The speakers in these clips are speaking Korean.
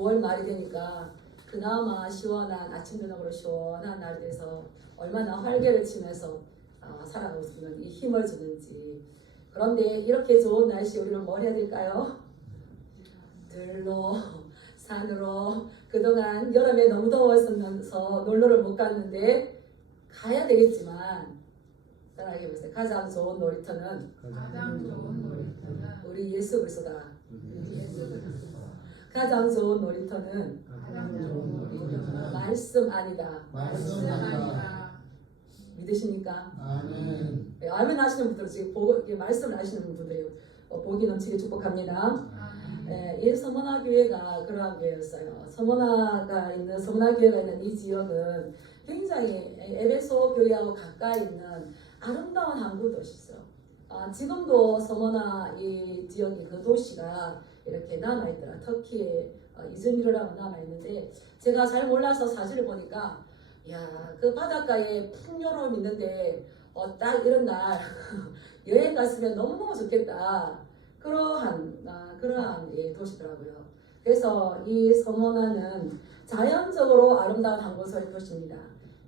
9월 말이 되니까 그나마 시원한 아침 저녁으로 시원한 날이 돼서 얼마나 활개를 치면서 살아가고 있는 이 힘을 주는지. 그런데 이렇게 좋은 날씨 우리는 뭘 해야 될까요? 들로 산으로 그동안 여름에 너무 더웠어서 놀러를 못 갔는데 가야 되겠지만 따라하게 보세요. 가장 좋은 놀이터는 우리 예수 그리스도다. 가장 좋은 놀이터는 말씀 아니다. 믿으십니까? 아멘. 아멘 하시는 분들 지금 말씀을 하시는 분들이 복이 넘치게 축복합니다. 이 서머나 교회가 그러한 교회였어요. 서머나 교회가 있는 이 지역은 굉장히 에베소 교회하고 가까이 있는 아름다운 항구 도시죠. 지금도 서머나 이 지역이 그 도시가 이렇게 남아있더라. 터키에 이즈미르라고 남아있는데 제가 잘 몰라서 사실을 보니까 야, 그 바닷가에 풍요로움 있는데 딱 이런 날 여행 갔으면 너무너무 좋겠다. 그러한 도시더라고요. 그래서 이 서머나는 자연적으로 아름다운 한 곳의 도시입니다.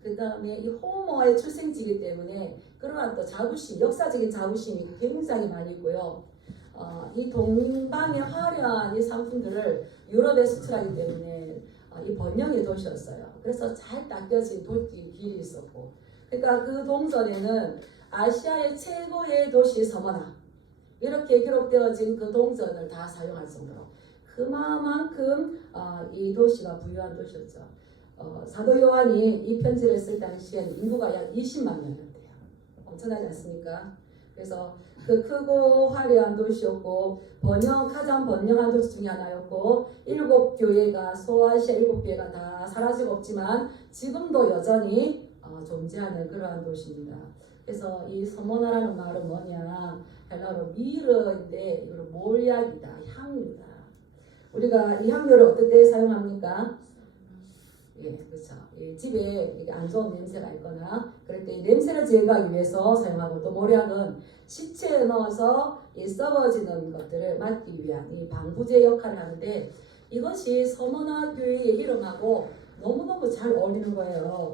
그 다음에 이 호모의 출생지이기 때문에 그러한 또 자부심, 역사적인 자부심이 굉장히 많이 있고요. 이 동방의 화려한 이 상품들을 유럽에 수출하기 때문에 이 번영의 도시였어요. 그래서 잘 닦여진 길이 있었고, 그러니까 그 동전에는 아시아의 최고의 도시 서머나 이렇게 기록되어진 그 동전을 다 사용할 정도로 그만큼 이 도시가 부유한 도시였죠. 사도 요한이 이 편지를 쓸 당시에는 인구가 약 20만 명이었대요. 엄청나지 않습니까? 그래서 그 크고 화려한 도시였고 가장 번영한 도시 중에 하나였고 7교회가 소아시아 7교회가 다 사라지고 없지만 지금도 여전히 존재하는 그러한 도시입니다. 그래서 이 서머나라는 말은 뭐냐? 헬라어로 미르인데 이거는 몰약이다, 향유다. 우리가 이 향유를 어떨 때 사용합니까? 예, 그렇죠. 집에 안 좋은 냄새가 있거나 그럴 때 이 냄새를 제거하기 위해서 사용하고, 또 몰약은 시체에 넣어서 이 썩어지는 것들을 막기 위한 이 방부제 역할을 하는데 이것이 서머나 교회의 이름하고 너무너무 잘 어울리는 거예요.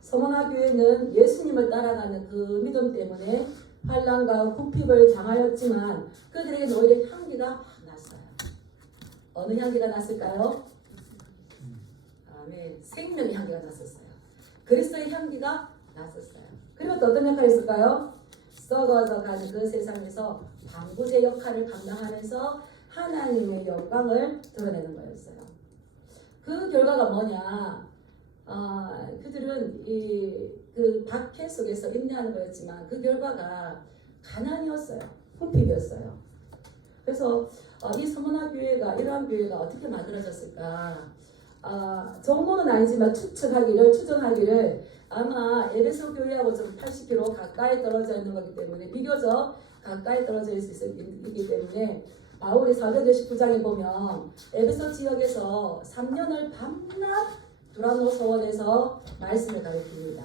서머나 교회는 예수님을 따라가는 그 믿음 때문에 환난과 궁핍을 당하였지만 그들에게 오히려 향기가 막 났어요. 어느 향기가 났을까요? 아멘. 생명의 향기가 났었어요. 그리스도의 향기가 났었어요. 그리고 또 어떤 역할을 했을까요? 썩어져 가는 그 세상에서 방부제 역할을 감당하면서 하나님의 영광을 드러내는 거였어요. 그 결과가 뭐냐? 그들은 그 박해 속에서 인내하는 거였지만 그 결과가 가난이었어요. 궁핍이었어요. 그래서 이 서머나 교회가, 이러한 교회가 어떻게 만들어졌을까? 정보는 아니지만 추정하기를 아마 에베소 교회하고 좀 80km 가까이 떨어져 있는 거기 때문에, 비교적 가까이 떨어져 있기 때문에 바울이 사도행전 19장에 보면 에베소 지역에서 3년을 밤낮 두란노 서원에서 말씀을 가르칩니다.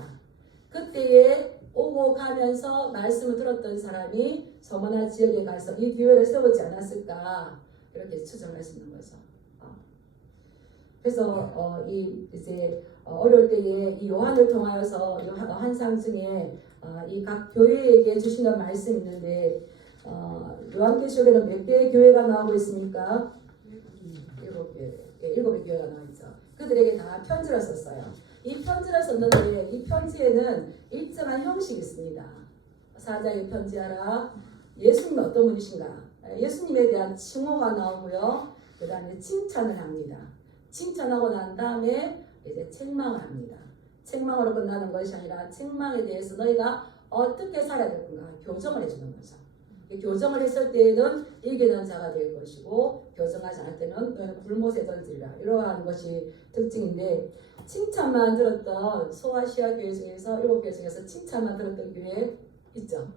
그때에 오고 가면서 말씀을 들었던 사람이 서머나 지역에 가서 이 교회를 세우지 않았을까, 이렇게 추정할 수 있는 거죠. 그래서 이제 어려울 때에 이 요한을 통하여서 요한상 중에 이 각 교회에게 주시는 말씀이 있는데 요한계시록에는 몇 개의 교회가 나오고 있습니까? 7개의 교회가 나와 있죠. 그들에게 다 편지를 썼어요. 이 편지를 썼는데 이 편지에는 일정한 형식이 있습니다. 사자에 편지하라. 예수님은 어떤 분이신가? 예수님에 대한 칭호가 나오고요. 그 다음에 칭찬을 합니다. 칭찬하고 난 다음에 이제 책망을 합니다. 책망으로 끝나는 것이 아니라 책망에 대해서 너희가 어떻게 살아야 될 건가 교정을 해주는 거죠. 교정을 했을 때에는 이기는 자가 될 것이고 교정하지 않을 때는 너희는 불못에 던지리라. 이러한 것이 특징인데, 칭찬만 들었던 소아시아 교회 중에서 7교회 중에서 칭찬만 들었던 교회 있죠?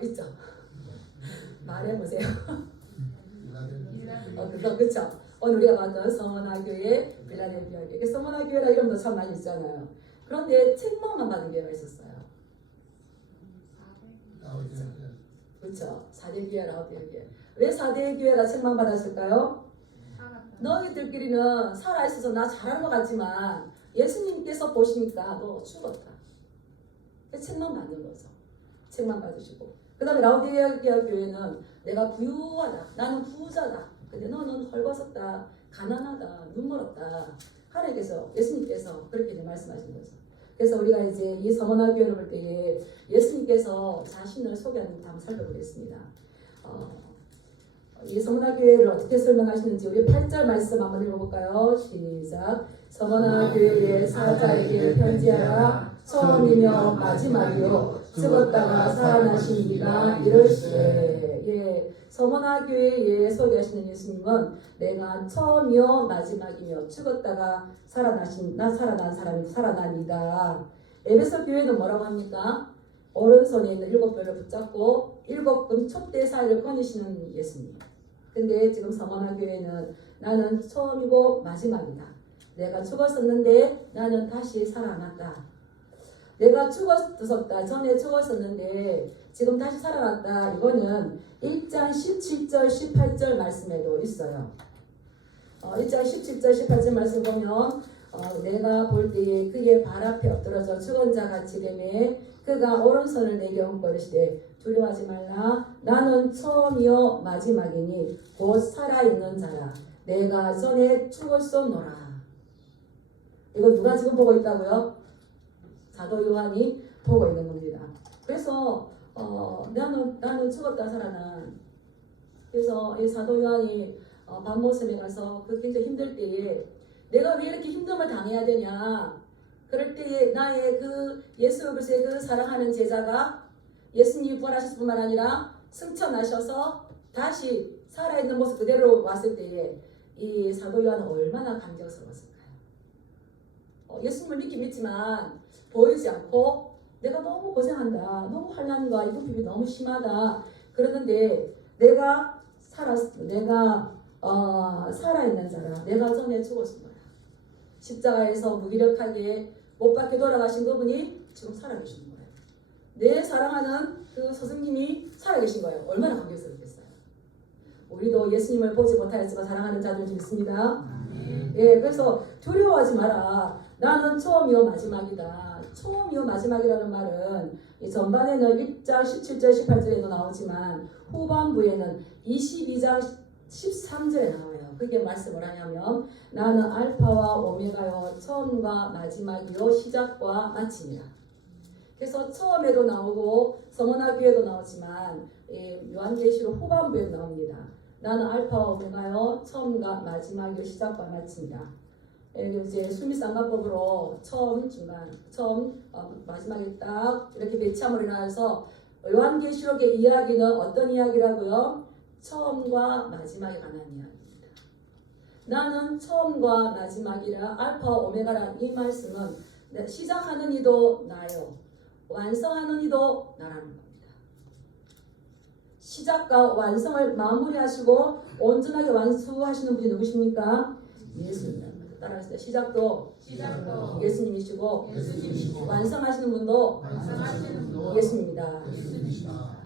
있죠? 말해보세요. 그렇죠. 오늘 우리가 봤던 서머나 교회, 빌라델피아 교회. 서머나 교회라 이름도 참 많이 있잖아요. 그런데 책망만 받은 교회가 있었어요. 그렇죠. 4대 교회, 9대 교회. 왜 4대 교회가 책망받았을까요? 너희들끼리는 살아있어서 나 잘하는 것 같지만 예수님께서 보시니까 너 죽었다. 책만 받는 거죠. 책만 받으시고. 그 다음에 라우디게아 교회는 내가 부유하다. 나는 부자다. 근데 너는 헐벗었다. 가난하다. 눈멀었다. 하나님께서 예수님께서 그렇게 이제 말씀하신 거죠. 그래서 우리가 이제 이 서머나 교회를 볼 때에 예수님께서 자신을 소개하는 거 한번 살펴보겠습니다. 이 서머나 교회를 어떻게 설명하시는지 우리 8절 말씀 한번 읽어볼까요? 시작. 서머나 교회의 사자에게 편지하라. 처음이며 마지막이요 죽었다가 살아나신 이가 이르시되. 예, 서머나 교회에 소개하시는 예수님은 내가 처음이요 마지막이며 죽었다가 살아난 사람이 살아나니다. 에베소 교회는 뭐라고 합니까? 오른손에 있는 7별을 붙잡고 7금 촛대 사이를 거니시는 예수님. 근데 지금 서머나 교회는 나는 처음이고 마지막이다. 내가 죽었었는데 나는 다시 살아났다. 내가 죽었었다. 전에 죽었었는데 지금 다시 살아났다. 이거는 1장 17절 18절 말씀에도 있어요. 1장 17절 18절 말씀 보면 내가 볼 때에 그의 발 앞에 엎드러져 죽은 자 같이 되매 그가 오른손을 내게 얹고 이르시되 두려워하지 말라. 나는 처음이요 마지막이니 곧 살아있는 자라. 내가 전에 죽었었노라. 이거 누가 지금 보고 있다고요? 사도 요한이 보고 있는 겁니다. 그래서 나는 죽었다 살아난. 그래서 이 사도 요한이 밤모섬에 가서 그 굉장히 힘들 때에 내가 왜 이렇게 힘듦을 당해야 되냐. 그럴 때에 나의 그 예수 그리스도의 그 사랑하는 제자가 예수님이 부활하셨을 뿐만 아니라 승천하셔서 다시 살아있는 모습 그대로 왔을 때에 이 사도 요한은 얼마나 감격스러웠을까요? 예수님을 믿긴 믿지만 보이지 않고 내가 너무 고생한다. 너무 환난과 이분핍이 너무 심하다. 그러는데 내가 살아있는 자라. 내가 전에 죽었을 거야. 십자가에서 무기력하게 못 박혀 돌아가신 그분이 지금 살아계시는 거예요. 내 사랑하는 그 스승님이 살아계신 거예요. 얼마나 감격스럽겠어요. 우리도 예수님을 보지 못하였지만 사랑하는 자들 좀 있습니다. 예, 그래서 두려워하지 마라. 나는 처음이요 마지막이다. 처음이요 마지막이라는 말은 이 전반에는 1장 17절 18절에도 나오지만 후반부에는 22장 13절에 나와요. 그게 말씀을 하냐면 나는 알파와 오메가요 처음과 마지막이요 시작과 마침이다. 그래서 처음에도 나오고 서머나 교회도 나오지만 요한계시록 후반부에도 나옵니다. 나는 알파와 오메가요 처음과 마지막이요 시작과 마침이다. 이제 수미쌍가법으로 처음, 중간, 처음, 마지막에 딱 이렇게 배치함으로 인하여서 요한계시록의 이야기는 어떤 이야기라고요? 처음과 마지막에 관한 이야기입니다. 나는 처음과 마지막이라 알파 오메가란 이 말씀은 시작하는 이도 나요. 완성하는 이도 나라는 겁니다. 시작과 완성을 마무리하시고 온전하게 완수하시는 분이 누구십니까? 예수입니다. 따라하시죠. 시작도 예수님이시고 완성하시는 분도 예수님입니다.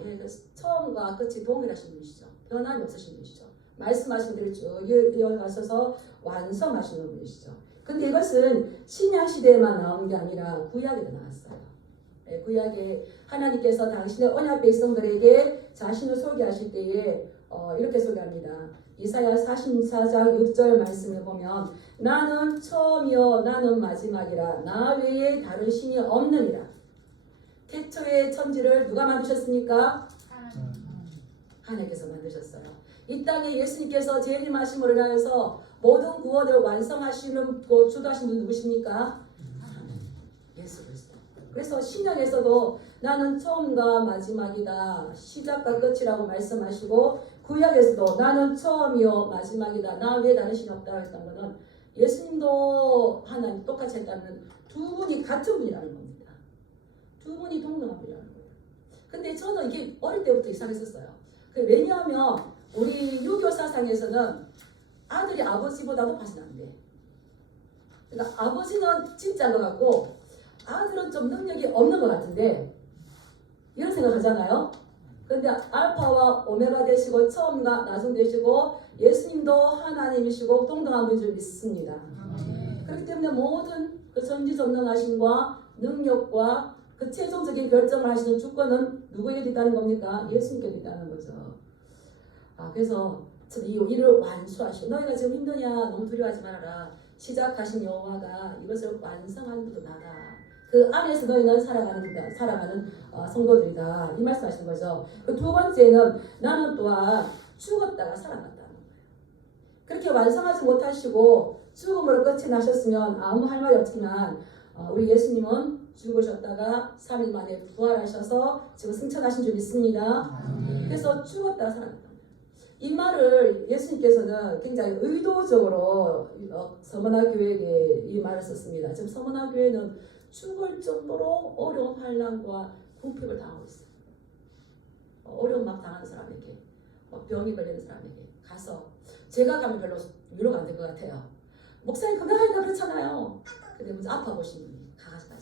예, 처음과 끝이 동일하신 분이시죠. 변함이 없으신 분이시죠. 말씀하신 대로 쭉 이어가셔서 완성하시는 분이시죠. 근데 이것은 신약 시대에만 나온 게 아니라 구약에도 나왔어요. 예, 구약에 하나님께서 당신의 언약 백성들에게 자신을 소개하실 때에 이렇게 소개합니다. 이사야 44장 6절 말씀에 보면 나는 처음이요 나는 마지막이라 나 외에 다른 신이 없느니라. 태초의 천지를 누가 만드셨습니까? 하나님께서 만드셨어요. 이 땅에 예수님께서 재림하심으로 인하여서 모든 구원을 완성하시는 주도하신 분 누구십니까? 예수 그리스도. 그래서 신약에서도 나는 처음과 마지막이다. 시작과 끝이라고 말씀하시고 구약에서도 나는 처음이요 마지막이다. 나 외에 다른 신이 없다 했던 것은 예수님도 하나님 똑같이 했다는 두 분이 같은 분이라는 겁니다. 두 분이 동등한 분이라는 거예요. 근데 저는 이게 어릴 때부터 이상했었어요. 왜냐하면 우리 유교 사상에서는 아들이 아버지보다 높아서는 안 돼. 그러니까 아버지는 진짜인 것 같고 아들은 좀 능력이 없는 것 같은데 이런 생각 하잖아요. 그런데 알파와 오메가 되시고 처음과 나중 되시고 예수님도 하나님이시고 동등한 분인 줄 믿습니다. 그렇기 때문에 모든 그 전지전능하심과 능력과 그 최종적인 결정을 하시는 주권은 누구에게 있다는 겁니까? 예수님께 있다는 거죠. 그래서 이를 완수하시고 너희가 지금 힘드냐 너무 두려워하지 말아라. 시작하신 여호와가 이것을 완성하는 분도 나다. 그 안에서 너희는 살아가는 성도들이다. 이 말씀하시는 거죠. 그 두 번째는 나는 또한 죽었다가 살아났다는 거예요. 그렇게 완성하지 못하시고 죽음으로 끝이 나셨으면 아무 할 말이 없지만 우리 예수님은 죽으셨다가 3일 만에 부활하셔서 지금 승천하신 줄 믿습니다. 그래서 죽었다가 살아났다. 이 말을 예수님께서는 굉장히 의도적으로 서머나 교회에게 이 말을 썼습니다. 지금 서머나 교회는 죽을 정도로 어려운 환난과 궁핍을 당하고 있어요. 어려움 막 당하는 사람에게, 병이 걸리는 사람에게 가서 제가 가면 별로 위로가 안 될 것 같아요. 목사님 건강하니까 그렇잖아요. 근데 먼저 아파 보신 분이 가가지고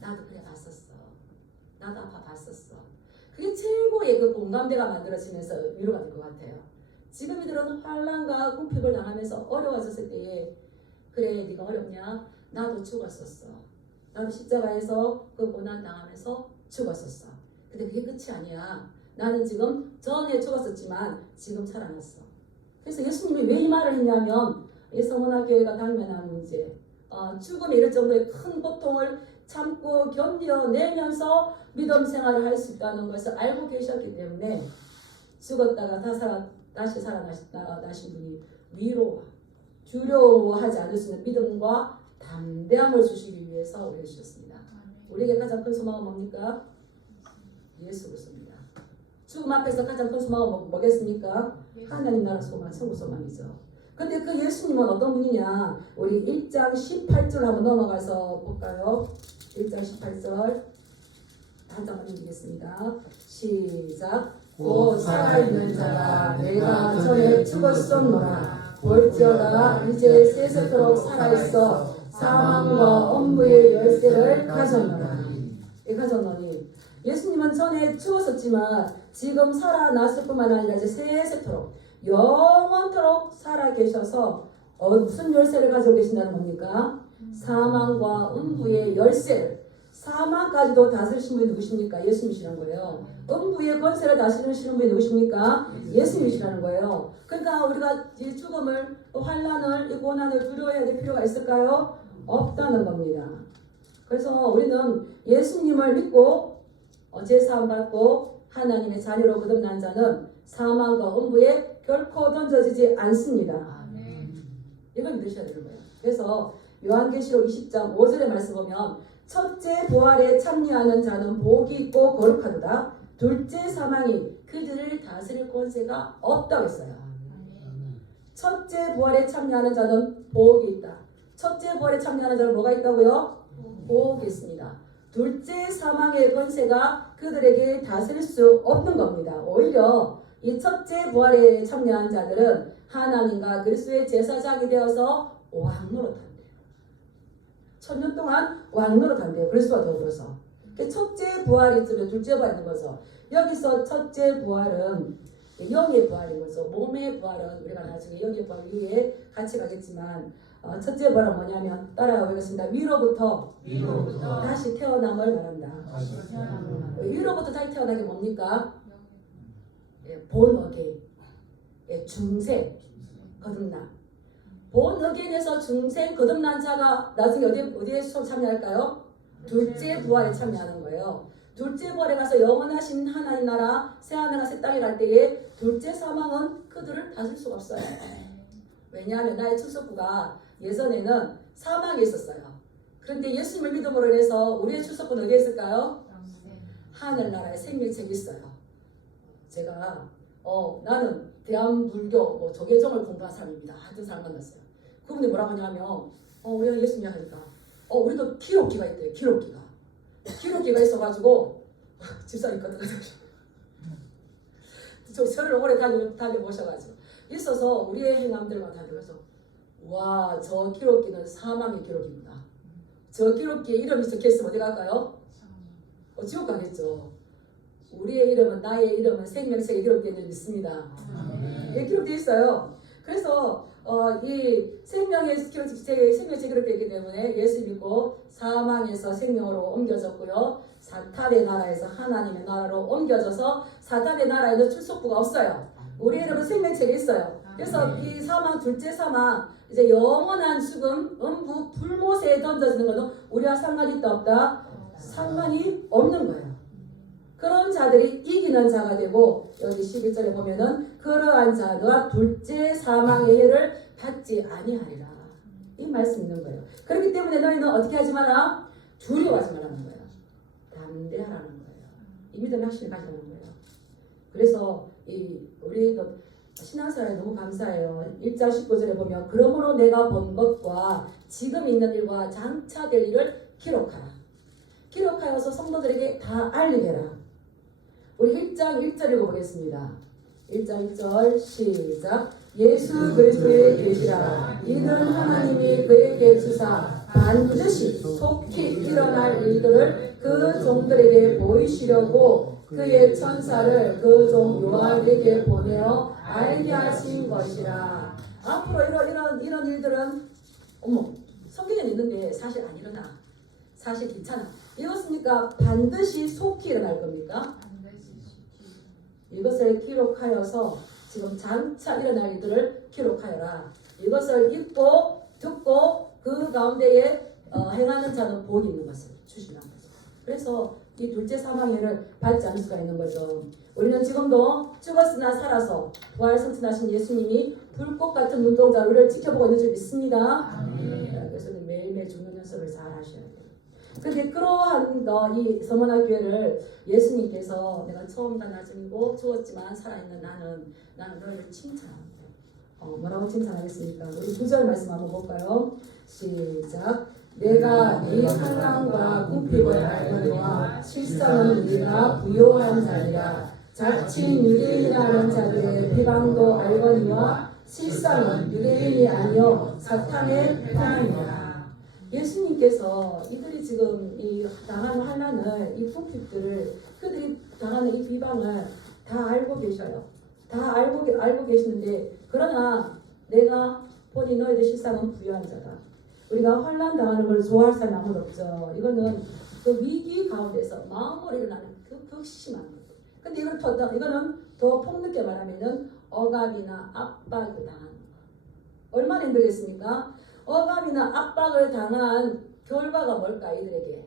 나도 그래 봤었어. 나도 아파 봤었어. 그게 최고의 그 공감대가 만들어지면서 위로가 될 것 같아요. 지금 이들은 환난과 궁핍을 당하면서 어려워졌을 때에 그래 네가 어렵냐? 나도 죽었었어. 나도 십자가에서 그 고난 당하면서 죽었었어. 근데 그게 끝이 아니야. 나는 지금 전에 죽었었지만 지금 살아났어. 그래서 예수님이 왜 이 말을 했냐면 이 서머나 교회가 당면한 문제, 죽음에 이를 정도의 큰 고통을 참고 견뎌내면서 믿음 생활을 할 수 있다는 것을 알고 계셨기 때문에 죽었다가 다시 살아나신 분이 두려워하지 않을 수 있는 믿음과 담대함을 주시기 위해서 우리를 주셨습니다. 우리에게 가장 큰 소망은 뭡니까? 예수 그리스도입니다. 죽음 앞에서 가장 큰 소망은 뭐겠습니까? 하나님 나라 소망, 천국 소망이죠. 근데 그 예수님은 어떤 분이냐? 우리 1장 18절 한번 넘어가서 볼까요? 1장 18절 한 장만 읽겠습니다. 시작. 곧 살아있는 자가 내가 전에 죽었었노라. 볼지어다 이제 세세토록 살아있어 사망과 엄부의 열쇠를 가졌노니. 예수님은 전에 죽었었지만 지금 살아났을 뿐만 아니라 이제 세세토록 영원토록 살아계셔서 무슨 열쇠를 가지고 계신다는 겁니까? 사망과 음부의 열쇠를, 사망까지도 다스리신 분이 누구십니까? 예수님이시라는 거예요. 음부의 권세를 다스리시는 분이 누구십니까? 예수님이시라는 거예요. 그러니까 우리가 이 죽음을, 환난을, 이 고난을 두려워해야 될 필요가 있을까요? 없다는 겁니다. 그래서 우리는 예수님을 믿고 제사함 받고 하나님의 자녀로 거듭난 자는 사망과 음부에 결코 던져지지 않습니다. 이걸 믿으셔야 되는 거예요. 그래서 요한계시록 20장 5절의 말씀 보면 첫째 부활에 참여하는 자는 복이 있고 거룩하도다. 둘째 사망이 그들을 다스릴 권세가 없다고 했어요. 첫째 부활에 참여하는 자는 복이 있다. 첫째 부활에 참여하는 자는 뭐가 있다고요? 복이 있습니다. 둘째 사망의 권세가 그들에게 다스릴 수 없는 겁니다. 오히려 이 첫째 부활에 참여한 자들은 하나님과 그리스도의 제사장이 되어서 왕노릇한대요. 1000년 동안 왕노릇한대요. 그리스도와 더불어서. 첫째 부활이 있으면 둘째 부활이 있는 거죠. 여기서 첫째 부활은 영의 부활인 거죠. 몸의 부활은 우리가 나중에 영의 부활 이후에 같이 가겠지만 첫째 부활은 뭐냐면 따라가 보겠습니다. 위로부터 다시 태어남을 말한다. 위로부터 다시 태어나게 뭡니까? 본 어게인, 중생, 거듭남. 본 어게인에서 중생, 거듭난 자가 나중에 어디에 참여할까요? 둘째 부활에 참여하는 거예요. 둘째 부활에 가서 영원하신 하나님 나라, 새하늘과 새 땅에 갈 때에 둘째 사망은 그들을 다스릴 수가 없어요. 왜냐하면 나의 출석부가 예전에는 사망에 있었어요. 그런데 예수님을 믿음으로 인해서 우리의 출석부는 어디에 있을까요? 하늘나라에 생명책이 있어요. 제가 나는 대한불교 조계종을 공부한 사람입니다. 하여튼 사람 만났어요. 그분이 뭐라고 하냐면 우리가 예수님 하니까 우리도 기록기가 있대요. 기록기가 있어가지고 집사님 같은 거 저를 오래 다녀보셔가지고 있어서 우리의 행함들만 다녀서 와, 저 기록기는 사망의 기록입니다. 저 기록기에 이름이 적혀있으면 어디 갈까요? 지옥 가겠죠. 우리의 이름은 나의 이름은 생명책에 기록되어 있는 믿습니다. 예, 기록되어 있어요. 그래서 이 생명책에 기록되어 있기 때문에 예수 믿고 사망에서 생명으로 옮겨졌고요. 사탄의 나라에서 하나님의 나라로 옮겨져서 사탄의 나라에는 출석부가 없어요. 우리 이름은 생명책에 있어요. 그래서 이 사망, 둘째 사망, 이제 영원한 죽음, 음부, 불못에 던져지는 것은 우리와 상관이 있다 없다? 상관이 없는 거예요. 그런 자들이 이기는 자가 되고, 여기 11절에 보면은 그러한 자가 둘째 사망의 해를 받지 아니하리라. 이 말씀이 있는 거예요. 그렇기 때문에 너희는 어떻게 하지 마라? 두려워하지 말라는 거예요. 담대하라는 거예요. 이 믿음의 확신을 가지라는 거예요. 그래서 우리 신앙생활에 너무 감사해요. 1장 19절에 보면 그러므로 내가 본 것과 지금 있는 일과 장차 될 일을 기록하라. 기록하여서 성도들에게 다 알리게 해라. 우리 1장 1절 읽어보겠습니다. 1장 1절 시작. 예수 그리스도의 계시라. 이는 하나님이 그에게 주사 반드시 속히 일어날 일들을 그 종들에게 보이시려고 그의 천사를 그 종 요한에게 보내어 알게 하신 것이라. 앞으로 이런 일들은 성경에 있는데 사실 안 일어나. 사실 귀찮아. 이것입니까? 반드시 속히 일어날 겁니까? 이것을 기록하여서 지금 장차 일어날 일들을 기록하여라. 이것을 읽고 듣고 그 가운데에 행하는 자는 복이 있는 것을 주시는 거죠. 그래서 이 둘째 사망해를 받지 않을 수가 있는 거죠. 우리는 지금도 죽었으나 살아서 부활 성천하신 예수님이 불꽃 같은 눈동자로 우리를 지켜보고 있는 줄 믿습니다. 그래서 매일매일 죽는 연습을 잘 하셔야 돼요. 근데 그러한 이 서머나 교회를 예수님께서 내가 처음과 나중이고 죽었지만 살아있는 나는 너희를 칭찬합니다. 뭐라고 칭찬하겠습니까? 우리 9절 말씀 한번 볼까요? 시작. 내가 네 환난과 궁핍을 알거니와 실상은 네가 부요한 자리라. 자칭 유대인이라는 자들의 비방도 알거니와 실상은 유대인이 아니요 사탄의 편함이라. 예수님께서 이들이 지금 이 당하는 환난을, 이 궁핍들을, 그들이 당하는 이 비방을 다 알고 계셔요. 다 알고 계시는데, 그러나 내가 보니 너희들 실상은 부유한 자다. 우리가 환난 당하는 걸 좋아할 사람이 아무도 없죠. 이거는 그 위기 가운데서 마음으로 일어나는 그 극심한 것. 근데 이거는 더 폭넓게 말하면은 억압이나 압박을 당하는 거. 얼마나 힘들겠습니까? 억압이나 압박을 당한 결과가 뭘까? 이들에게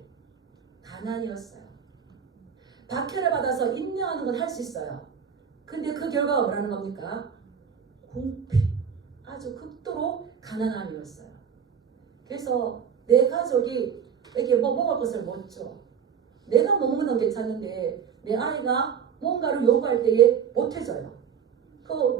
가난이었어요. 박해를 받아서 인내하는 건 할 수 있어요. 근데 그 결과가 뭐라는 겁니까? 궁핍, 아주 극도로 가난함이었어요. 그래서 내 가족이 이렇게 먹을 것을 못 줘. 내가 못 먹는 건 괜찮은데 내 아이가 뭔가를 요구할 때에 못 해줘요.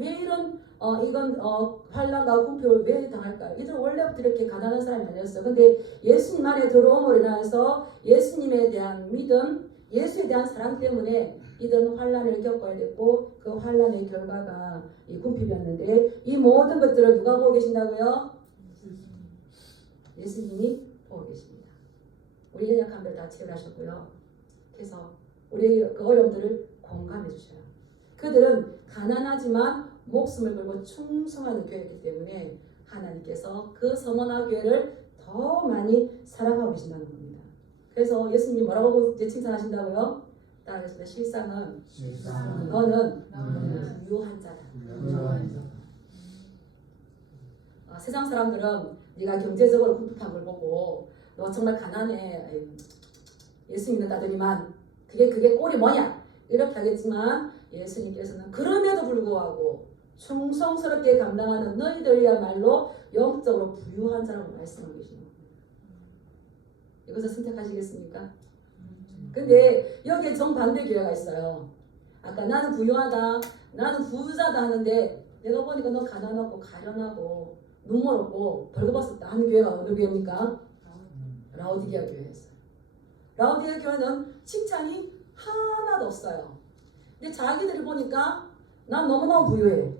왜 이런 환난과 궁핍을 왜 당할까요? 이들 원래부터 이렇게 가난한 사람이 아니었어요. 근데 예수님 안에 들어옴으로 인해서 예수님에 대한 믿음, 예수에 대한 사랑 때문에 이들은 환난을 겪어야 됐고 그 환난의 결과가 이 궁핍이었는데 이 모든 것들을 누가 보고 계신다고요? 예수님이 보고 계십니다. 우리 연약함들 다 체험하셨고요. 그래서 우리의 그 어려움들을 공감해 주셔요. 그들은 가난하지만 목숨을 걸고 충성하는 교회이기 때문에 하나님께서 그 서머나 교회를 더 많이 사랑하고 계신다는 겁니다. 그래서 예수님이 뭐라고 칭찬하신다고요? 따라서 실상은 너는 유한 자다. 세상 사람들은 네가 경제적으로 궁핍한 걸 보고 너 정말 가난해. 예수 믿는다더니만 그게 꼴이 뭐냐? 이렇게 하겠지만 예수님께서는 그럼에도 불구하고 충성스럽게 감당하는 너희들이야말로 영적으로 부유한 자라고 말씀하고 계시는 겁니다. 이것을 선택하시겠습니까? 근데 여기에 정반대 교회가 있어요. 아까 나는 부유하다, 나는 부자다 하는데 내가 보니까 너 가난하고 가련하고 눈물 없고 벌거벗었다 하는 교회가 어느 교회입니까? 라오디게아 교회였어요. 라오디게아 교회는 칭찬이 하나도 없어요. 근데 자기들이 보니까 난 너무너무 부유해.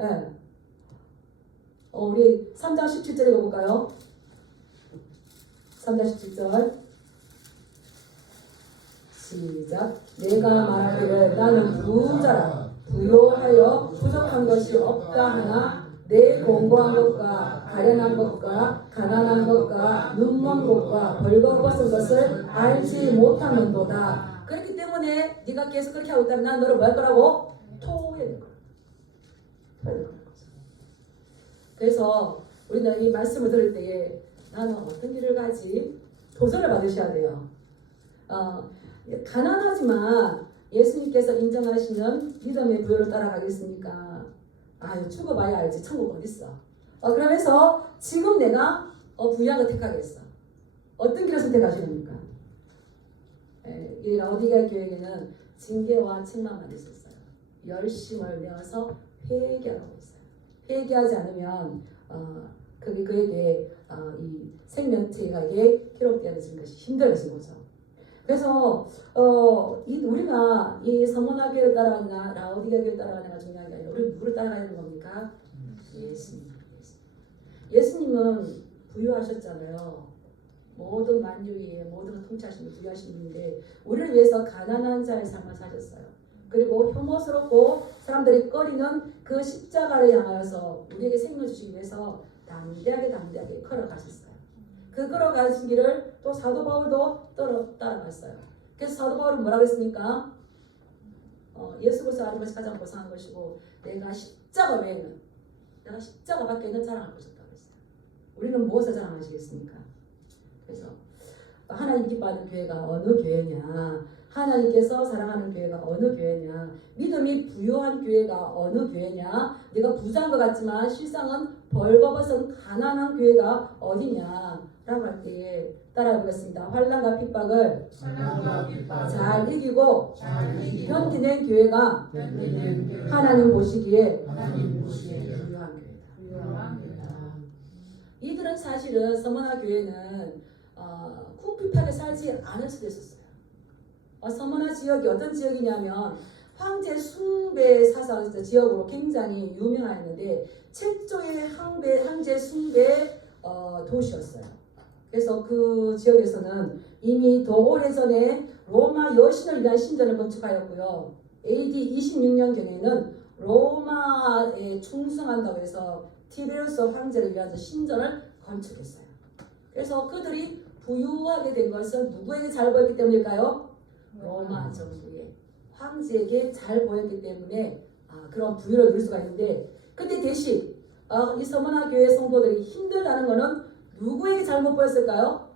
예. 우리 3장 17절 읽어볼까요? 3장 17절 시작. 내가 말하기를 나는 부자라 부요하여 부족한 것이 없다 하나 내 공고한 것과 가련한 것과 가난한 것과 눈먼 것과 벌거벗은 것을 알지 못하는도다. 그렇기 때문에 네가 계속 그렇게 하고 있다면 난 너를 뭐 할 거라고? 토해야 될 거야. 그래서 우리는 이 말씀을 들을 때에 나는 어떤 길을 가지? 도전을 받으셔야 돼요. 가난하지만 예수님께서 인정하시는 믿음의 부요를 따라가겠습니까? 아유, 죽어봐야 알지 천국 어딨어. 그러면서 지금 내가 부유한 거 택하겠어. 어떤 길을 선택하시렵니까? 이 라오디게아 교회에는 징계와 책망만 있었어요. 열심을 내어서 회개하라고 했어요. 회개하지 않으면 그에게 이 생명체에게 기록되어진 것이 힘들어진 거죠. 그래서 우리가 이 서머나 교회를 따라가느냐 라오디게아 교회를 따라가느냐가 중요한 게 아니라 우리 누구를 따라가야 되는 겁니까? 예수님은 부유하셨잖아요. 모든 만유 위에 모든 통치하시는 부유하신 분인데 우리를 위해서 가난한 자의 삶을 사셨어요. 그리고 혐오스럽고 사람들이 꺼리는 그 십자가를 향하여서 우리에게 생명 주시기 위해서 담대하게 걸어가셨어요. 그 걸어가신 길을 또 사도 바울도 따라갔어요. 그래서 사도 바울은 뭐라고 했습니까? 예수로서 하는 것이 가장 고상한 것이고 내가 십자가 외에는 내가 십자가 밖에는 자랑할 것이 없다고 했어요. 우리는 무엇을 자랑하시겠습니까? 그래서 하나님 기뻐하는 교회가 어느 교회냐, 하나님께서 사랑하는 교회가 어느 교회냐, 믿음이 부유한 교회가 어느 교회냐, 네가 부자인 것 같지만 실상은 벌거벗은 가난한 교회가 어디냐 라고 할 때에 따라해보겠습니다. 환난과 핍박을 잘 이기고 견디는 교회가 하나님 보시기에 부유한 교회다. 이들은 사실은 서머나 교회는 쿵핍하게 살지 않을 수도 있었어요. 서머나 지역이 어떤 지역이냐면 황제 숭배 사상 지역으로 굉장히 유명했는데 최초의 황제 숭배 도시였어요. 그래서 그 지역에서는 이미 더 오래전에 로마 여신을 위한 신전을 건축하였고요. AD 26년경에는 로마에 충성한다고 해서 티베리우스 황제를 위한 신전을 건축했어요. 그래서 그들이 부유하게 된 것은 누구에게 잘 보였기 때문일까요? 로마 정부의 황제에게 잘 보였기 때문에 그런 부유를 누릴 수가 있는데, 근데 대신 이 서머나 교회 성도들이 힘들다는 것은 누구에게 잘못 보였을까요?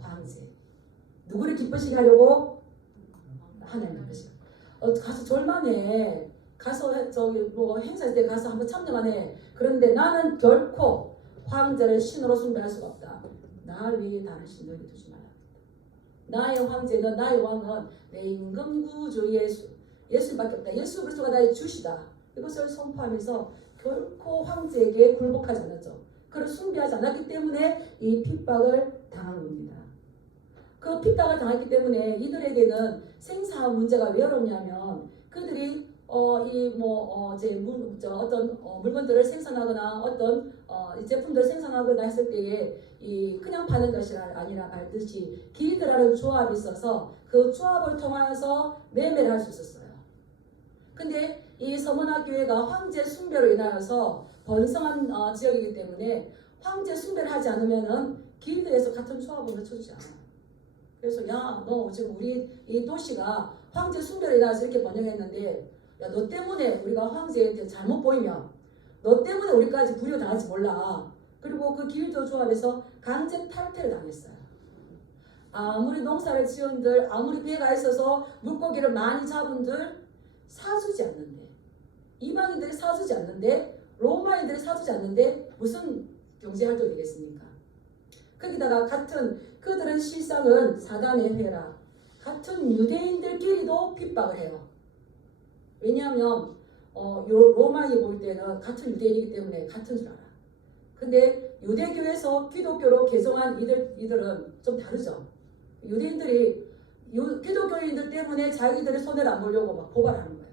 황제. 누구를 기쁘시게 하려고? 하나님 기쁘시게. 가서 절만해. 가서 저기 뭐 행사할 때 가서 한번 참여만 해. 그런데 나는 결코 황제를 신으로 숭배할 수가 없다. 나 위에 다른 신을 두지 마라. 나의 황제는, 나의 왕은 내 임금구주 예수밖에 없다. 예수 그리스도가 나의 주시다. 이것을 선포하면서 결코 황제에게 굴복하지 않았죠. 그를 숭배하지 않았기 때문에 이 핍박을 당한 겁니다. 그 핍박을 당했기 때문에 이들에게는 생사 문제가 왜 어렵냐면 그들이 어떤 물건들을 생산하거나 어떤 제품들을 생산하거나 했을 때에 그냥 파는 것이 아니라 말듯이 길드라는 조합이 있어서 그 조합을 통하여서 매매를 할 수 있었어요. 근데 이 서머나 교회가 황제 숭배로 인하여서 번성한 지역이기 때문에 황제 숭배를 하지 않으면은 길드에서 같은 조합을 맞춰주지 않아요. 그래서 야, 너 지금 우리 이 도시가 황제 숭배로 인하여서 이렇게 번영했는데 야, 너 때문에 우리가 황제한테 잘못 보이면 너 때문에 우리까지 불효당할지 몰라. 그리고 그 길드 조합에서 강제 탈퇴를 당했어요. 아무리 농사를 지은들, 아무리 배가 있어서 물고기를 많이 잡은들 사주지 않는데, 이방인들이 사주지 않는데, 로마인들이 사주지 않는데 무슨 경제활동이 되겠습니까? 거기다가 그들은 실상은 사단의 회라, 같은 유대인들끼리도 핍박을 해요. 왜냐하면 로마에 볼 때는 같은 유대인이기 때문에 같은 줄 알아. 근데 유대교에서 기독교로 개종한 이들은 좀 다르죠. 유대인들이 기독교인들 때문에 자기들의 손해를 안 보려고 막 고발하는 거예요.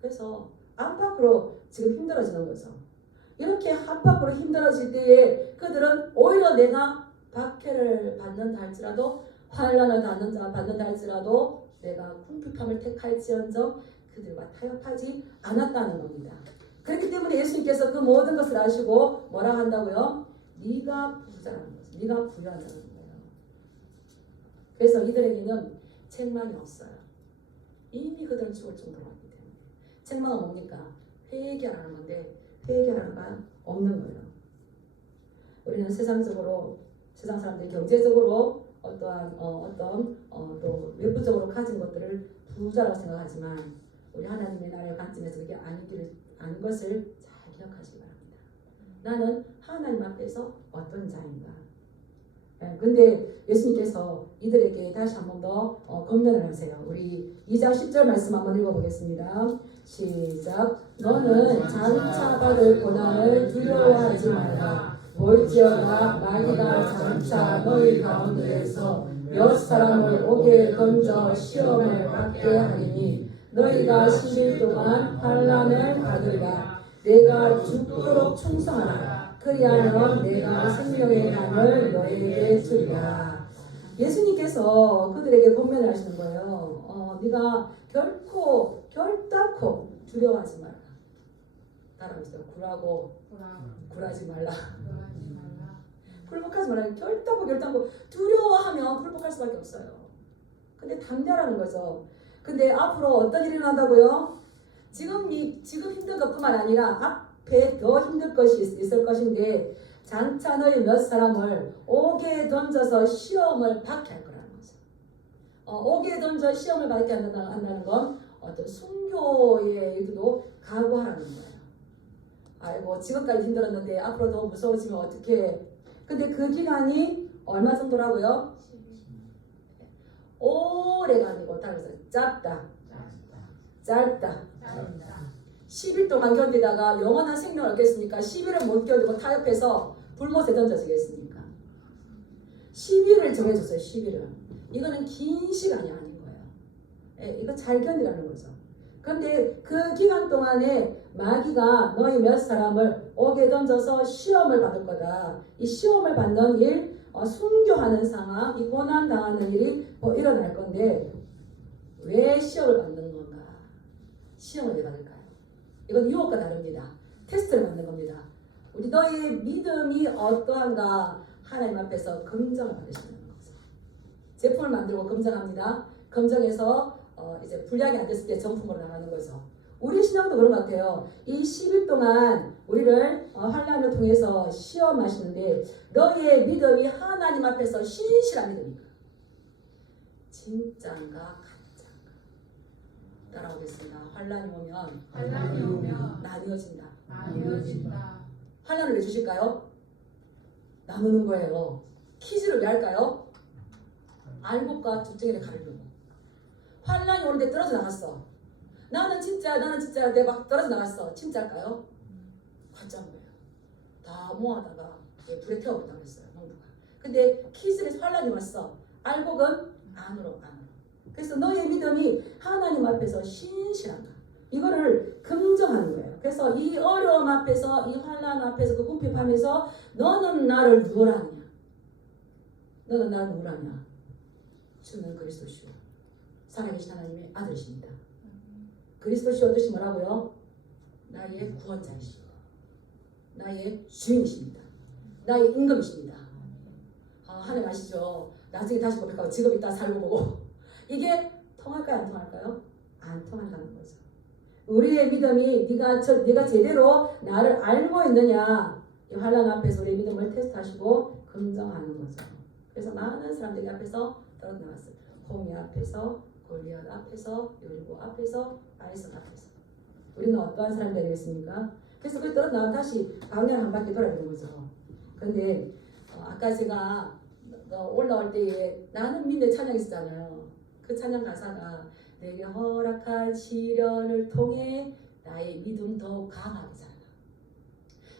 그래서 안팎으로 지금 힘들어지는 거죠. 이렇게 안팎으로 힘들어질 때에 그들은 오히려 내가 박해를 받는다 할지라도 환난을 받는다 할지라도 내가 궁핍함을 택할지언정 그들과 타협하지 않았다는 겁니다. 그렇기 때문에 예수님께서 그 모든 것을 아시고 뭐라 한다고요? 네가 부자라는 거죠. 네가 부유하다는 거예요. 그래서 이들에게는 책망이 없어요. 이미 그들은 죽을 정도로 하기 때문에. 책망은 뭡니까? 회개하라는 건데 회개하라는가? 없는 거예요. 우리는 세상적으로 세상 사람들이 경제적으로 어떠한 또 외부적으로 가진 것들을 부자라고 생각하지만 우리 하나님의 나라의 관점에서 그게 아닌 것을 잘 기억하시기 바랍니다. 나는 하나님 앞에서 어떤 자인가? 근데 예수님께서 이들에게 다시 한 번 더 권면을 하세요. 우리 2장 10절 말씀 한번 읽어보겠습니다. 시작. 너는 장차 받을 고난을 두려워하지 말라. 볼지어다 마귀가 장차 너희 가운데에서 몇 사람을 옥에 던져 시험을 받게 하리니 너희가 10일 동안 환난을 받으리라. 내가 죽도록 충성하라. 그리하면 내가 생명의 강을 너희에게 주리라. 예수님께서 그들에게 권면을 하시는 거예요. 네가 결단코 두려워하지 말라. 따라하시죠. 굴하지 말라. 굴복하지 말라. 결단코 두려워하면 굴복할 수밖에 없어요. 근데 당뇨라는 거죠. 근데 앞으로 어떤 일이 일어난다고요? 지금 힘든 것뿐만 아니라 앞에 더 힘들 것이 있을 것인데 장차 너희 몇 사람을 옥에 던져서 시험을 받게 할 거라는 거죠. 옥에 던져 시험을 받게 한다는 건 어떤 순교의 일도 각오하라는 거예요. 아이고 지금까지 힘들었는데 앞으로 더 무서워지면 어떡해. 근데 그 기간이 얼마 정도라고요? 오래가 아니고 따라서 짧다. 10일 동안 견디다가 영원한 생명을 얻겠습니까? 10일을 못 견디고 타협해서 불못에 던져지겠습니까? 10일을 정해줬어요. 10일을. 이거는 긴 시간이 아닌 거예요. 이거 잘 견디라는 거죠. 그런데 그 기간 동안에 마귀가 너희 몇 사람을 옥에 던져서 시험을 받을 거다. 이 시험을 받는 일, 순교하는 상황, 이 고난 당하는 일이 일어날 건데 왜 시험을 받는 건가? 시험을 왜 받을까요? 이건 유혹과 다릅니다. 테스트를 받는 겁니다. 우리 너의 믿음이 어떠한가 하나님 앞에서 검증을 받으시는 거죠. 제품을 만들고 검증합니다. 검증해서 이제 분량이 안 됐을 때 정품으로 나가는 거죠. 우리 신앙도 그런 것 같아요. 이 10일 동안 우리를 환난을 통해서 시험하시는데 너희의 믿음이 하나님 앞에서 신실한 믿음인가? 진짜인가 가짜인가? 따라오겠습니다. 환난이 오면 나뉘어진다. 환난을 왜 주실까요? 나누는 거예요. 퀴즈를 왜 할까요? 알곡과 두쟁이를 가르려고. 환난이 오는데 떨어져 나갔어. 나는 진짜 내가 막 떨어져 나갔어. 진짜일까요? 가짜인 거예요. 다 모아다가 불에 태워버렸다고 그랬어요. 농부가. 근데 퀴즈에서 환난이 왔어. 알곡은 안으로. 그래서 너의 믿음이 하나님 앞에서 신실한가? 이거를 긍정하는 거예요. 그래서 이 어려움 앞에서, 이 환난 앞에서, 그 궁핍함에서 너는 나를 누구라 하느냐? 너는 나를 누구라 하냐? 주는 그리스도시오. 살아계신 하나님의 아들이십니다. 그리스도시오 뜻이 뭐라고요? 나의 구원자이시오. 나의 주인이십니다. 나의 임금이십니다. 하나님 아시죠? 나중에 다시 고백하고 직업 있다 살고 보고 이게 통할까요? 안 통할까요? 안 통한다는 거죠. 우리의 믿음이 네가 제대로 나를 알고 있느냐, 이 환난 앞에서 우리의 믿음을 테스트하시고 긍정하는 거죠. 그래서 많은 사람들이 앞에서 떨어져 나왔어요. 호미 앞에서, 골리앗 앞에서, 요리고 앞에서, 아이선 앞에서. 우리는 어떠한 사람이 되겠습니까? 그래서 그 떨어져 나와 다시 방향 한 바퀴 돌아야 되는 거죠. 그런데 아까 제가 올라올 때에 나는 믿는 찬양이 있었잖아요. 그 찬양 가사가 내게 허락한 시련을 통해 나의 믿음 더욱 강하게 자라.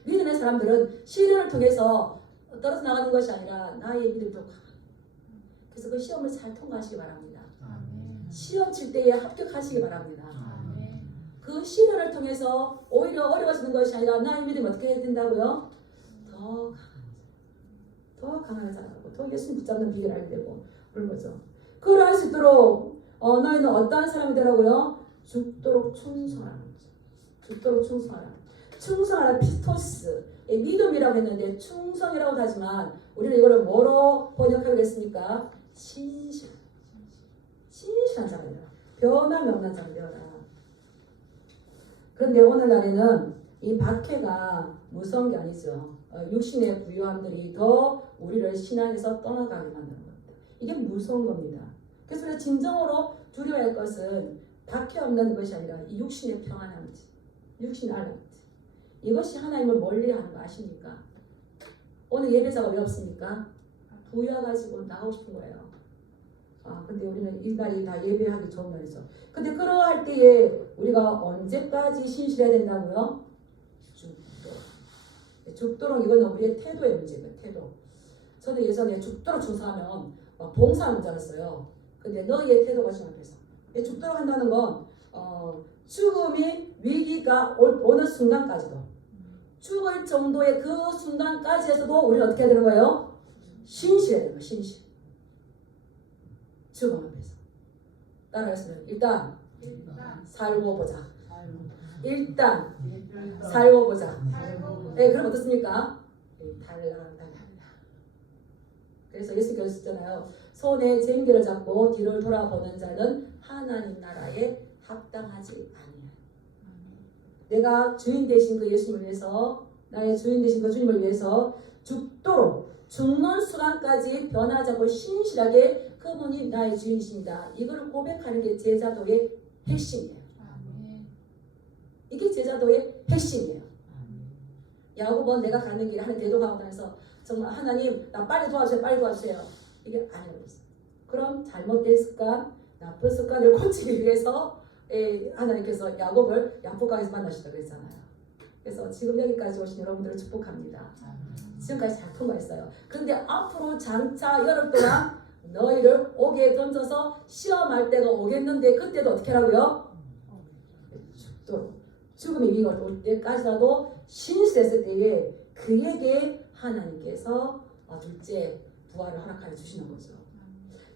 믿음의 사람들은 시련을 통해서 떨어져 나가는 것이 아니라 나의 믿음 더욱 강하게. 그래서 그 시험을 잘 통과하시기 바랍니다. 시험 칠 때에 합격하시기 바랍니다. 그 시련을 통해서 오히려 어려워지는 것이 아니라 나의 믿음이 어떻게 해야 된다고요? 더 강하게 자라고 더 예수님 붙잡는 비결을 알게 되고 그런 거죠. 그걸 할 수 있도록 너희는 어떠한 사람이 되라고요? 죽도록 충성하라. 죽도록 충성하라. 충성하라 피토스. 믿음이라고 했는데 충성이라고도 하지만 우리는 이거를 뭐로 번역하겠습니까? 신실한 자가 되라. 변함이 없는 자가 되어라. 그런데 오늘날에는 이 박해가 무서운 게 아니죠. 육신의 부유함들이 더 우리를 신앙에서 떠나가게 만드는 겁니다. 이게 무서운 겁니다. 그래서 우리가 진정으로 두려워야 할 것은 박해 없는 것이 아니라 이 육신의 평안함이지. 육신의 안락함이지. 이것이 하나님을 멀리하는 거 아십니까? 오늘 예배자가 왜 없습니까? 부여가지고 나가고 싶은 거예요. 근데 우리는 이 날이 다 예배하기 좋은 날이죠. 근데 그러할 때에 우리가 언제까지 신실해야 된다고요? 죽도록 이건 우리의 태도의 문제예요. 태도. 저도 예전에 죽도록 충성하면 봉사하는 줄 알았어요. 근데 너희의 태도가 중요해서 죽도록 한다는 건 죽음이 위기가 오는 순간까지도 죽을 정도의 그 순간까지 해서도 우리는 어떻게 해야 되는 거예요? 신실해야 되는 거예요. 신실. 죽음 앞에서. 따라하시면 일단 살고 보자. 일단 살고 보자. 네, 그럼 어떻습니까? 달라. 그래서 예수께서 하셨잖아요. 손에 쟁기를 잡고 뒤를 돌아보는 자는 하나님 나라에 합당하지 아니하니. 내가 주인 되신 그 예수님을 위해서, 나의 주인 되신 그 주님을 위해서 죽도록 죽는 순간까지 변하지 않고 신실하게 그분이 나의 주인이십니다. 이걸 고백하는 게 제자도의 핵심이에요. 이게 제자도의 핵심이에요. 야곱은 내가 가는 길에 하나님 대동하고 다녀서 정말 하나님 나 빨리 도와주세요. 빨리 도와주세요. 이게 아니었어요. 그럼 잘못된 습관, 나쁜 습관을 고치기 위해서 하나님께서 야곱을 양포강에서 만나시다고 했잖아요. 그래서 지금 여기까지 오신 여러분들을 축복합니다. 지금까지 잘 통과했어요. 그런데 앞으로 장차 여름 동안 너희를 옥에 던져서 시험할 때가 오겠는데 그때도 어떻게 하라고요? 죽음의 위기가 올 때까지라도 신실했을 때에 그에게 하나님께서 둘째 부활을 허락하여 주시는 거죠.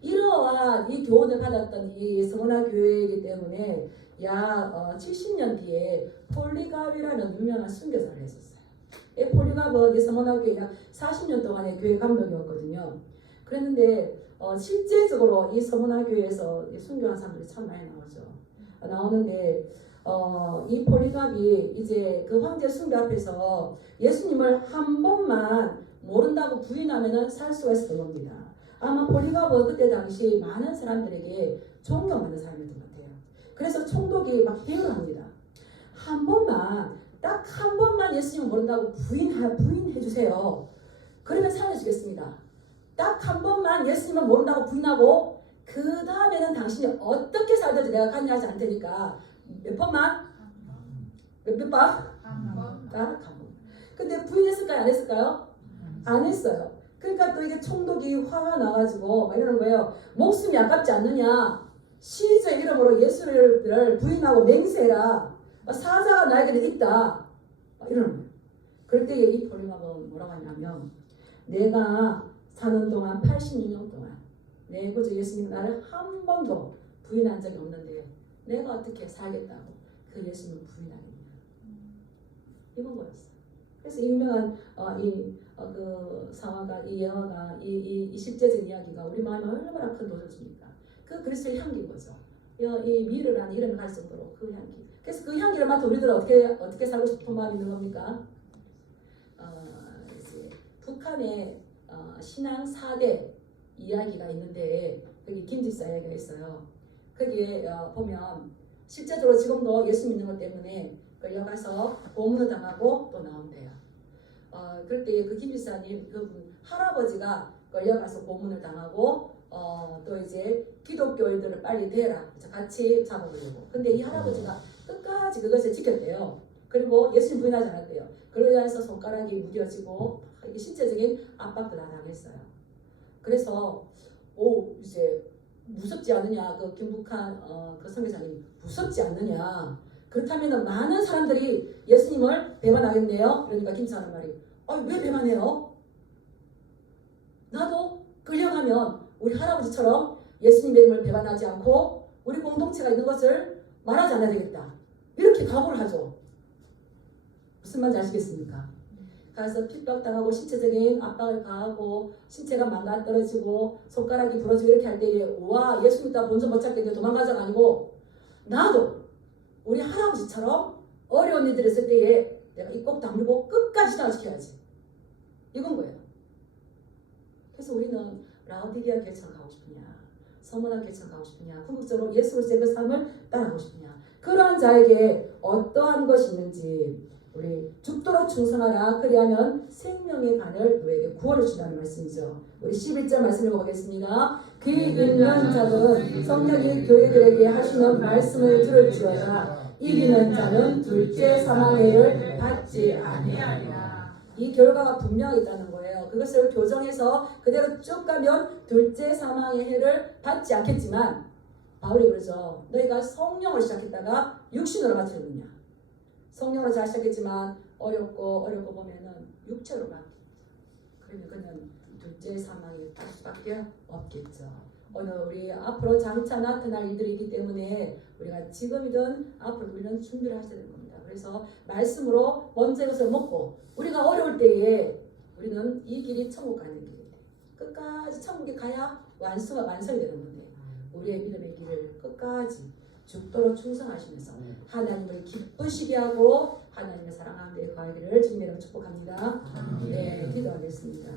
이러한 이 교훈을 받았던 이 서머나 교회이기 때문에 약 70년 뒤에 폴리갑이라는 유명한 순교사를 했었어요. 이 폴리갑은 이 서머나 교회 약 40년 동안의 교회 감독이었거든요. 그랬는데 실제적으로 이 서머나 교회에서 순교한 사람들이 참 많이 나오는데 이 폴리갑이 이제 그 황제 순교 앞에서 예수님을 한 번만 모른다고 부인하면은 살 수가 있었던 겁니다. 아마 폴리갑은 그때 당시 많은 사람들에게 존경받는 사람이었던 것 같아요. 그래서 총독이 막 대우를 합니다. 한 번만, 딱 한 번만 예수님을 모른다고 부인해 주세요. 그러면 살려주겠습니다. 딱 한 번만 예수님을 모른다고 부인하고 그 다음에는 당신이 어떻게 살든지 내가 관여하지 않을 테니까 몇 번만? 몇 번? 딱 한 번. 근데 부인했을까요? 안 했을까요? 안 했어요. 그러니까 또 이게 총독이 화가 나가지고 막 이러는 거예요. 목숨이 아깝지 않느냐? 시저의 이름으로 예수를 부인하고 맹세해라. 사자가 나에게는 있다. 막 이러는 거예요. 그럴 때 이 폴리갑은 뭐라고 하냐면 내가 사는 동안 86년 동안 내 구주 예수님 나를 한 번도 부인한 적이 없는데 내가 어떻게 살겠다고 그 예수님을 부인하겠냐. 이건 거였어요. 그래서 이 유명한 그 상황과 이 예화가 이 실제적 이야기가 우리 마음에 얼마나 큰 도전을 줍니까? 그 그리스도의 향기인 거죠. 이 미르라는 이름을 가질 정도로 그 향기. 그래서 그 향기를 맡아 우리들은 어떻게 살고 싶은 마음이 있는 겁니까? 이제 북한의 신앙 4대 이야기가 있는데 거기 김집사 이야기가 있어요. 거기에 보면 실제적으로 지금도 예수 믿는 것 때문에 끌려가서 고문을 당하고 또 나온대요. 그럴 때 그 김집사님 그 할아버지가 끌려가서 고문을 당하고 또 이제 기독교인들을 빨리 대라 같이 잡아보려고. 근데 이 할아버지가 끝까지 그것을 지켰대요. 그리고 예수님 부인하지 않았대요. 그러면서 손가락이 무뎌지고 이게 신체적인 압박도 다 당했어요. 그래서 이제 무섭지 않느냐, 그 김북한 그 선교사님 무섭지 않느냐. 그렇다면 많은 사람들이 예수님을 배반하겠네요. 그러니까 김사하는 말이 왜 배반해요? 나도 끌려가면 우리 할아버지처럼 예수님의 이름을 배반하지 않고 우리 공동체가 있는 것을 말하지 않아야 되겠다. 이렇게 각오를 하죠. 무슨 말인지 아시겠습니까? 가서 핍박당하고 신체적인 압박을 가하고 신체가 망가떨어지고 손가락이 부러지고 이렇게 할 때에 와 예수 믿다 본전 못 찾겠는데 도망가자가 아니고 나도 우리 할아버지처럼 어려운 일들이 있을 때에 내가 이 꼭 다물고 끝까지 신앙지켜야지. 이건 거예요. 그래서 우리는 라오디게아 교회처럼 가고 싶으냐, 서머나 교회처럼 가고 싶으냐, 궁극적으로 예수 그리스도의 그 삶을 따라가고 싶으냐. 그러한 자에게 어떠한 것이 있는지 우리 죽도록 충성하라 그리하면 생명의 간을 너에게 구원을 주라는 말씀이죠. 우리 11절 말씀 읽어보겠습니다. 귀 있는 자들은 성령이 교회들에게 하시는 말씀을 들을지어다. 이기는 자는 둘째 사망의 해를 받지 아니하리라. 이 결과가 분명히 있다는 거예요. 그것을 교정해서 그대로 쭉 가면 둘째 사망의 해를 받지 않겠지만 바울이 그러죠. 너희가 성령을 시작했다가 육신으로 마치느냐. 성령으로 잘 시작했지만 어렵고 보면은 육체로 바뀝니다. 그러면 그는 둘째 사망에 갈 수밖에 없겠죠. 오늘 우리 앞으로 장차 나타날 일들이 있기 때문에 우리가 지금이든 앞으로 우리는 준비를 하셔야 되는 겁니다. 그래서 말씀으로 먼저 이것을 먹고 우리가 어려울 때에 우리는 이 길이 천국 가는 길이에요. 끝까지 천국에 가야 완성이 되는 건데 우리의 믿음의 길을 끝까지 죽도록 충성하시면서 하나님을 기쁘시게 하고 하나님을 사랑하는 데 거하기를 주님으로 축복합니다. 네, 기도하겠습니다.